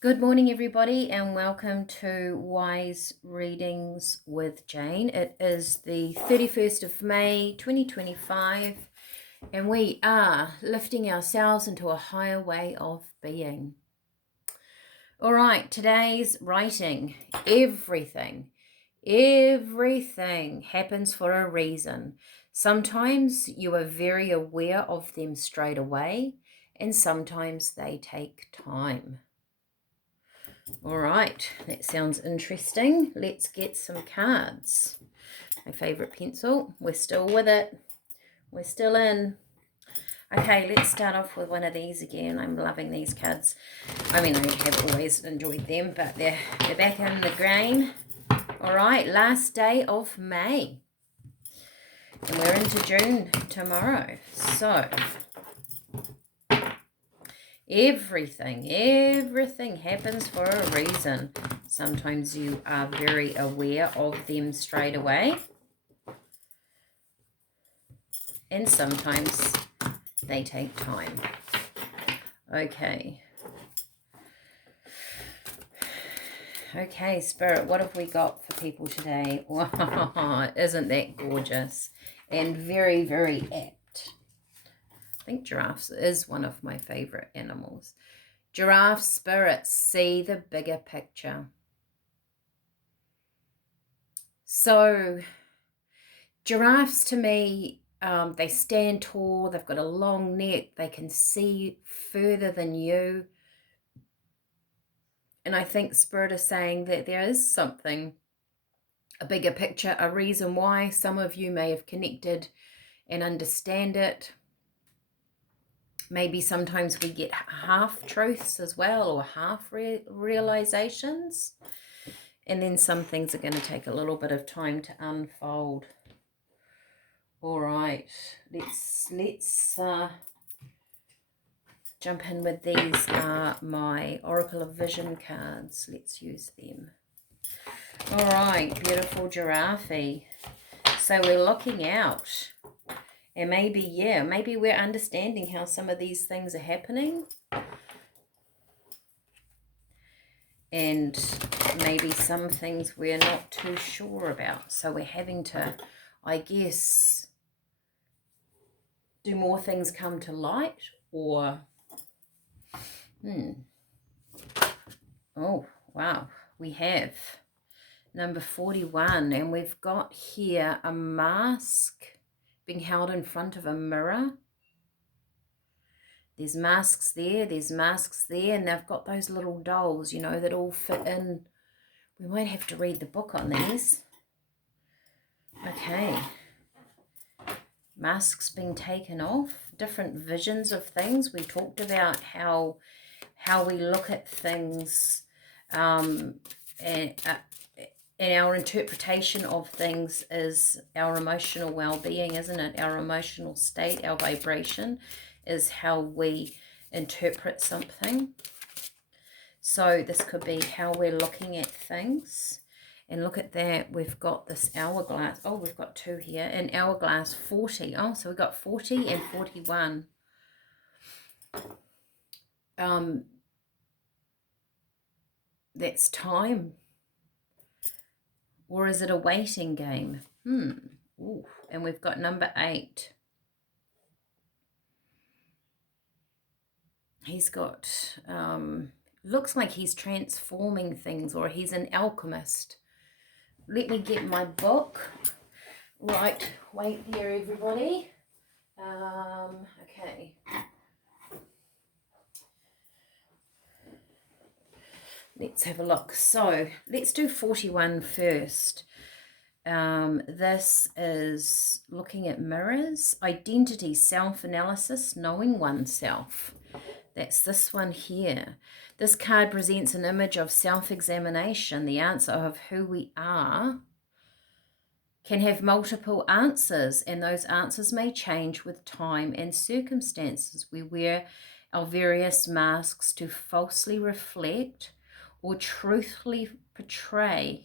Good morning, everybody, and welcome to Wise Readings with Jane. It is the 31st of May 2025, and we are lifting ourselves into a higher way of being. All right, today's writing. Everything happens for a reason. Sometimes you are very aware of them straight away, and sometimes they take time. All right, that sounds interesting. Let's get some cards. My favorite pencil. We're still with it. We're still in. Okay, let's start off with one of these again. I'm loving these cards. I mean, I have always enjoyed them, but they're back in the grain. All right, last day of May. And we're into June tomorrow. So, everything happens for a reason. Sometimes you are very aware of them straight away. And sometimes they take time. Okay. Okay, Spirit, what have we got for people today? Wow, isn't that gorgeous? And very, very apt. I think giraffes is one of my favorite animals. Giraffe spirits see the bigger picture. So, giraffes to me, they stand tall, they've got a long neck, they can see further than you. And I think Spirit is saying that there is something, a bigger picture, a reason why some of you may have connected and understand it. Maybe sometimes we get half truths as well, or half realizations. And then some things are going to take a little bit of time to unfold. All right, let's jump in with these. Are my Oracle of Vision cards. Let's use them. All right, beautiful giraffe. So we're looking out. And maybe we're understanding how some of these things are happening. And maybe some things we're not too sure about. So we're having to, I guess, do more things come to light, or oh wow, we have number 41, and we've got here a mask being held in front of a mirror. There's masks there, and they've got those little dolls, you know, that all fit in. We might have to read the book on these. Okay. Masks being taken off, different visions of things. We talked about how we look at things, and our interpretation of things is our emotional well-being, isn't it? Our emotional state, our vibration is how we interpret something. So this could be how we're looking at things. And look at that, we've got this hourglass. Oh, we've got two here. An hourglass 40. Oh, so we've got 40 and 41. That's time. Or is it a waiting game? Ooh. And we've got number 8. He's got, looks like he's transforming things, or he's an alchemist. Let me get my book. Right, wait here, everybody. Okay. Let's have a look. So let's do 41 first. This is looking at mirrors, identity, self-analysis, knowing oneself. That's this one here. This card presents an image of self-examination, the answer of who we are. Can have multiple answers, and those answers may change with time and circumstances. We wear our various masks to falsely reflect or truthfully portray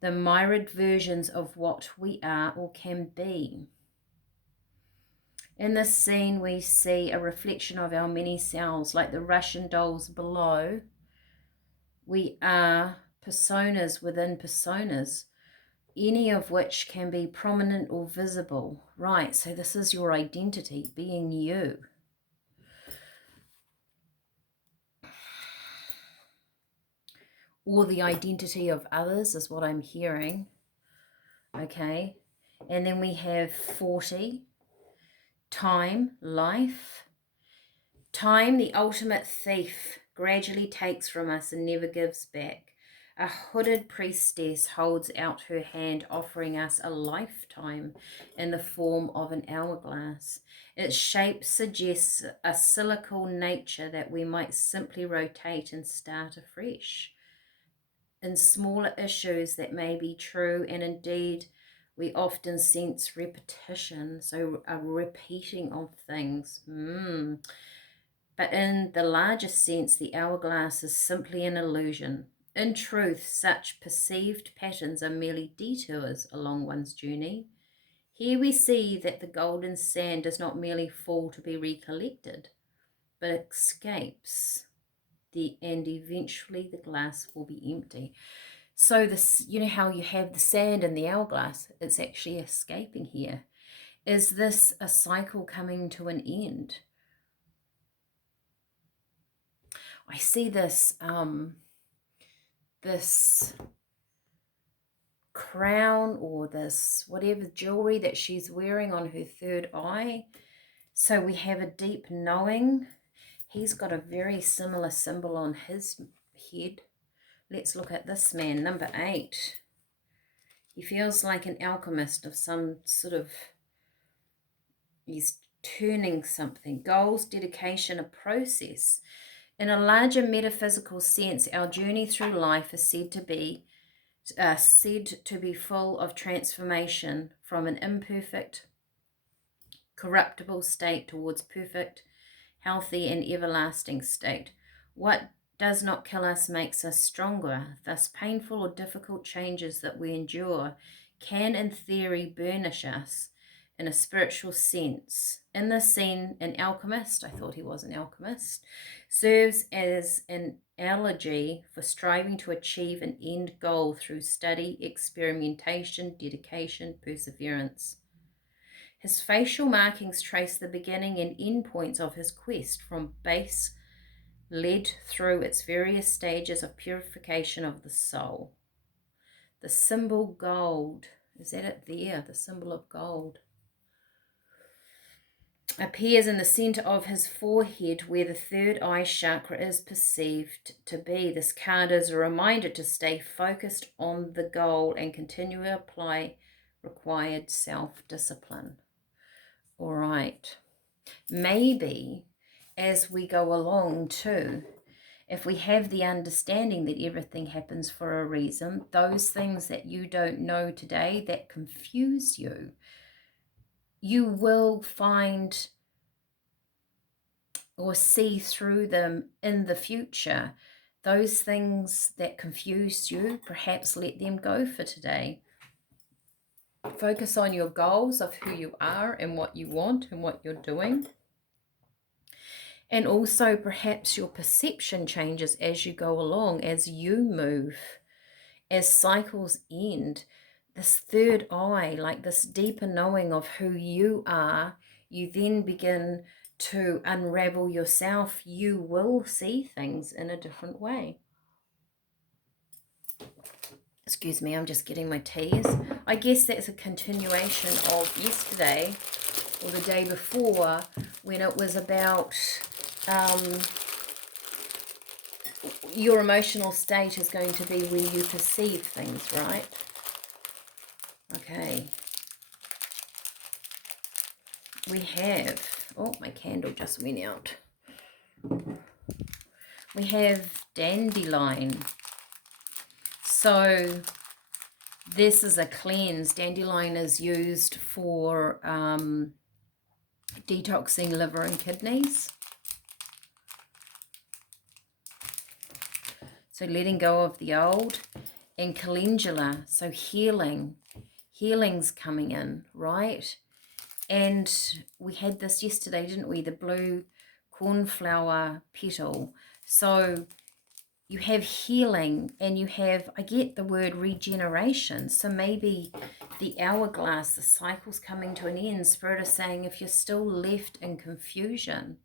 the mirrored versions of what we are or can be. In this scene, we see a reflection of our many selves, like the Russian dolls below. We are personas within personas, any of which can be prominent or visible. Right, so this is your identity, being you. Or the identity of others is what I'm hearing. Okay, and then we have 40, time, life. Time, the ultimate thief, gradually takes from us and never gives back. A hooded priestess holds out her hand, offering us a lifetime in the form of an hourglass. Its shape suggests a cyclical nature that we might simply rotate and start afresh. In smaller issues, that may be true, and indeed, we often sense repetition, so a repeating of things. But in the larger sense, the hourglass is simply an illusion. In truth, such perceived patterns are merely detours along one's journey. Here we see that the golden sand does not merely fall to be recollected, but escapes, and eventually the glass will be empty. So this, you know how you have the sand in the hourglass, it's actually escaping here. Is this a cycle coming to an end? I see this this crown or this whatever jewelry that she's wearing on her third eye. So we have a deep knowing. He's got a very similar symbol on his head. Let's look at this man, number 8. He feels like an alchemist of some sort of, he's turning something. Goals, dedication, a process. In a larger metaphysical sense, our journey through life is said to be full of transformation from an imperfect, corruptible state towards perfect, healthy, and everlasting state. What does not kill us makes us stronger. Thus, painful or difficult changes that we endure can, in theory, burnish us in a spiritual sense. In this scene, an alchemist, I thought he was an alchemist, serves as an analogy for striving to achieve an end goal through study, experimentation, dedication, perseverance. His facial markings trace the beginning and end points of his quest from base led through its various stages of purification of the soul. The symbol gold, is that it there? The symbol of gold appears in the center of his forehead where the third eye chakra is perceived to be. This card is a reminder to stay focused on the goal and continue to apply required self-discipline. All right. Maybe as we go along too, if we have the understanding that everything happens for a reason, those things that you don't know today that confuse you, you will find or see through them in the future. Those things that confuse you, perhaps let them go for today. Focus on your goals of who you are and what you want and what you're doing. And also perhaps your perception changes as you go along, as you move, as cycles end. This third eye, like this deeper knowing of who you are, you then begin to unravel yourself. You will see things in a different way. Excuse me, I'm just getting my teas. I guess that's a continuation of yesterday or the day before when it was about your emotional state is going to be where you perceive things, right? Okay. We have, oh, my candle just went out. We have dandelion. So this is a cleanse. Dandelion is used for detoxing liver and kidneys. So letting go of the old. And calendula, so healing. Healing's coming in, right? And we had this yesterday, didn't we? The blue cornflower petal. So you have healing, and you have, I get the word regeneration. So maybe the hourglass, the cycle's coming to an end. Spirit is saying, if you're still left in confusion,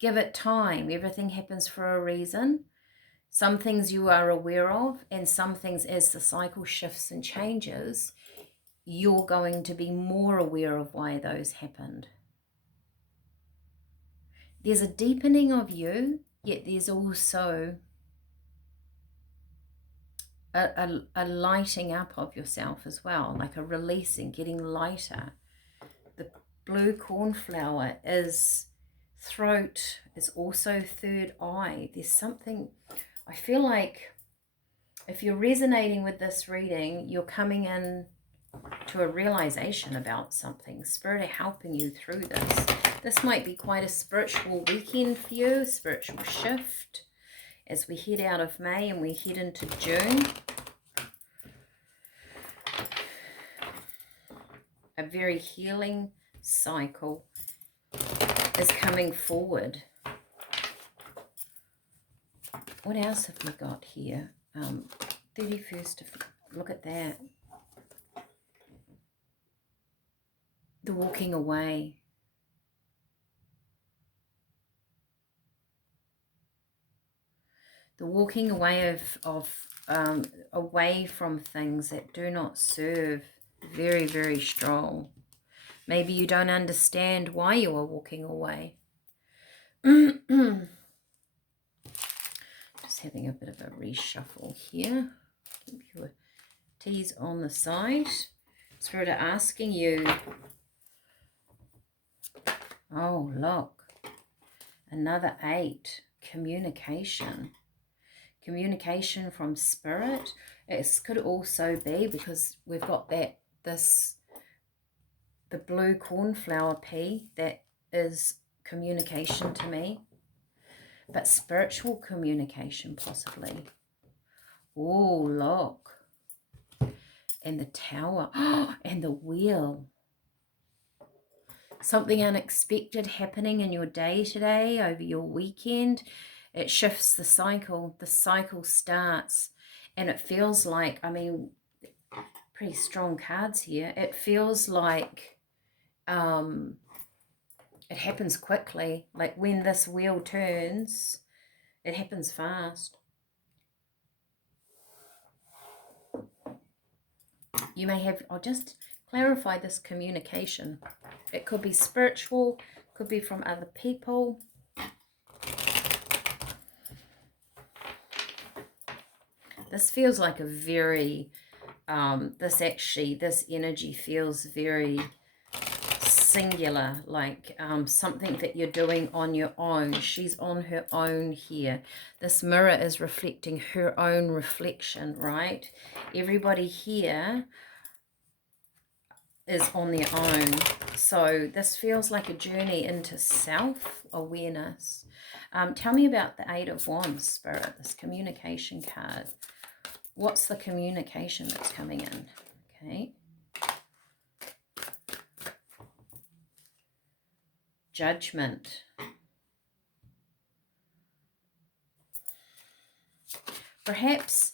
give it time. Everything happens for a reason. Some things you are aware of, and some things, as the cycle shifts and changes, you're going to be more aware of why those happened. There's a deepening of you, yet there's also a lighting up of yourself as well, like a releasing, getting lighter. The blue cornflower is throat, is also third eye. There's something, I feel like if you're resonating with this reading, you're coming in to a realization about something. Spirit are helping you through this. This might be quite a spiritual weekend for you, spiritual shift, as we head out of May and we head into June. A very healing cycle is coming forward. What else have we got here? 31st of, look at that. The walking away. The walking away away from things that do not serve. Very, very strong. Maybe you don't understand why you are walking away. Just having a bit of a reshuffle here. Keep your T's on the side. Spirit are asking you. Oh, look. Another 8. Communication. Communication from Spirit. It could also be, because we've got the blue cornflower pea, that is communication to me, but spiritual communication possibly. Oh, look. And the tower. Oh, and the wheel. Something unexpected happening in your day today, over your weekend. It shifts the cycle. The cycle starts. And it feels like, I mean, pretty strong cards here. It feels like it happens quickly. Like when this wheel turns, it happens fast. You may have, I'll just clarify this communication. It could be spiritual, could be from other people. This feels like a very, this energy feels very singular, like something that you're doing on your own. She's on her own here. This mirror is reflecting her own reflection, right? Everybody here is on their own. So this feels like a journey into self-awareness. Tell me about the 8 of Wands, Spirit, this communication card. What's the communication that's coming in? Okay. Judgment. Perhaps,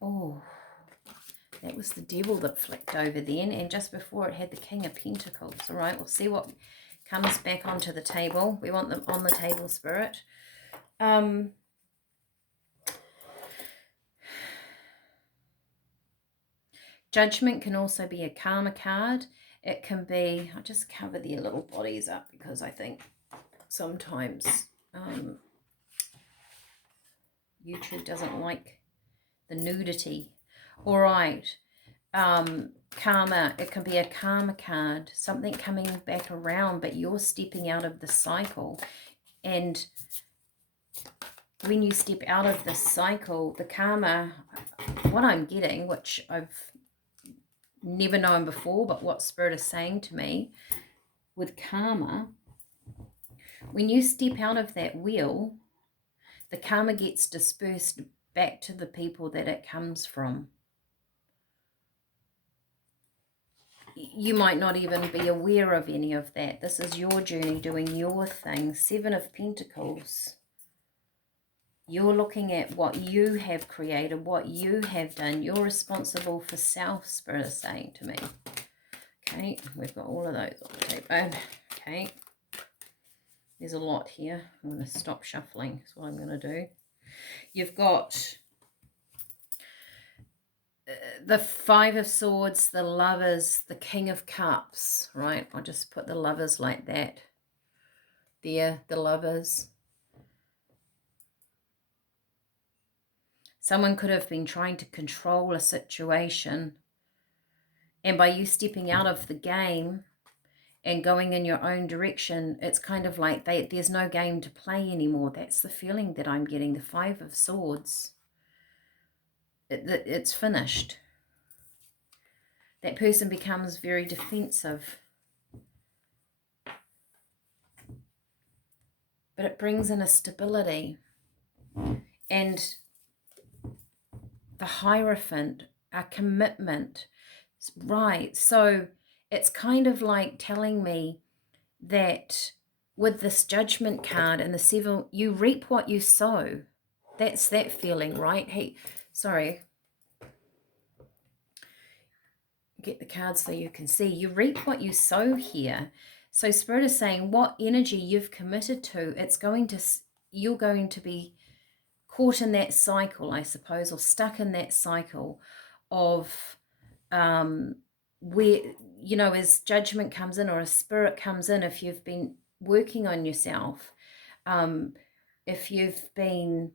oh, that was the devil that flicked over then, and just before it had the King of Pentacles. All right, we'll see what comes back onto the table. We want them on the table, Spirit. Judgment can also be a karma card. It can be, I'll just cover their little bodies up because I think sometimes YouTube doesn't like the nudity. All right. Karma, it can be a karma card, something coming back around, but you're stepping out of the cycle. And when you step out of the cycle, the karma, what I'm getting, which I've never known before, but what Spirit is saying to me with karma, when you step out of that wheel, the karma gets dispersed back to the people that it comes from. you might not even be aware of any of that. This is your journey, doing your thing. 7 of Pentacles. You're looking at what you have created, what you have done. You're responsible for self, Spirit is saying to me. Okay, we've got all of those on the paper. Okay. There's a lot here. I'm going to stop shuffling. That's what I'm going to do. You've got the 5 of Swords, the Lovers, the King of Cups, right? I'll just put the Lovers like that. There, the Lovers. Someone could have been trying to control a situation. And by you stepping out of the game and going in your own direction, it's kind of like there's no game to play anymore. That's the feeling that I'm getting. The 5 of Swords. It's finished. That person becomes very defensive. But it brings in a stability. And the Hierophant, a commitment. Right, so it's kind of like telling me that with this Judgment card and the 7, you reap what you sow. That's that feeling, right? Hey, sorry. Get the cards so you can see. You reap what you sow here. So Spirit is saying what energy you've committed to, you're going to be caught in that cycle, I suppose, or stuck in that cycle of where, you know, as judgment comes in or a spirit comes in, if you've been working on yourself, if you've been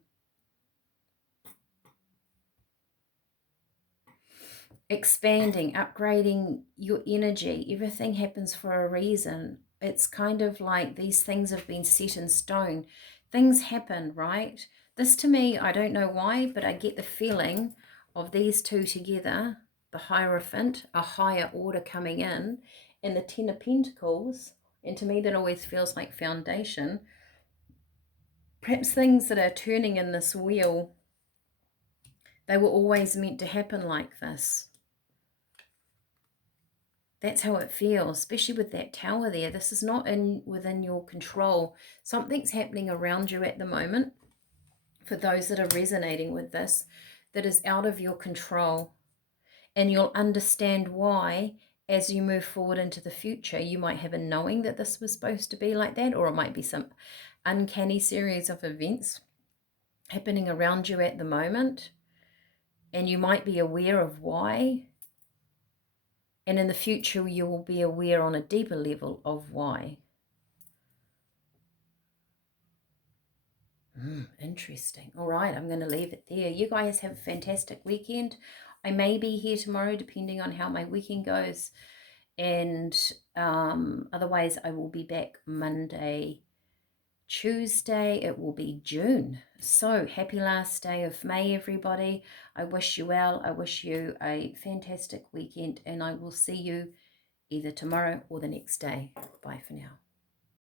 expanding, upgrading your energy, everything happens for a reason. It's kind of like these things have been set in stone. Things happen, right? This to me, I don't know why, but I get the feeling of these two together, the Hierophant, a higher order coming in, and the 10 of Pentacles, and to me that always feels like foundation. Perhaps things that are turning in this wheel, they were always meant to happen like this. That's how it feels, especially with that Tower there. This is not within your control. Something's happening around you at the moment, for those that are resonating with this, that is out of your control. And you'll understand why as you move forward into the future. You might have a knowing that this was supposed to be like that, or it might be some uncanny series of events happening around you at the moment. And you might be aware of why. And in the future, you will be aware on a deeper level of why. Interesting. All right, I'm going to leave it there. You guys have a fantastic weekend. I may be here tomorrow, depending on how my weekend goes. And otherwise, I will be back Monday, Tuesday. It will be June. So happy last day of May, everybody. I wish you well. I wish you a fantastic weekend, and I will see you either tomorrow or the next day. Bye for now.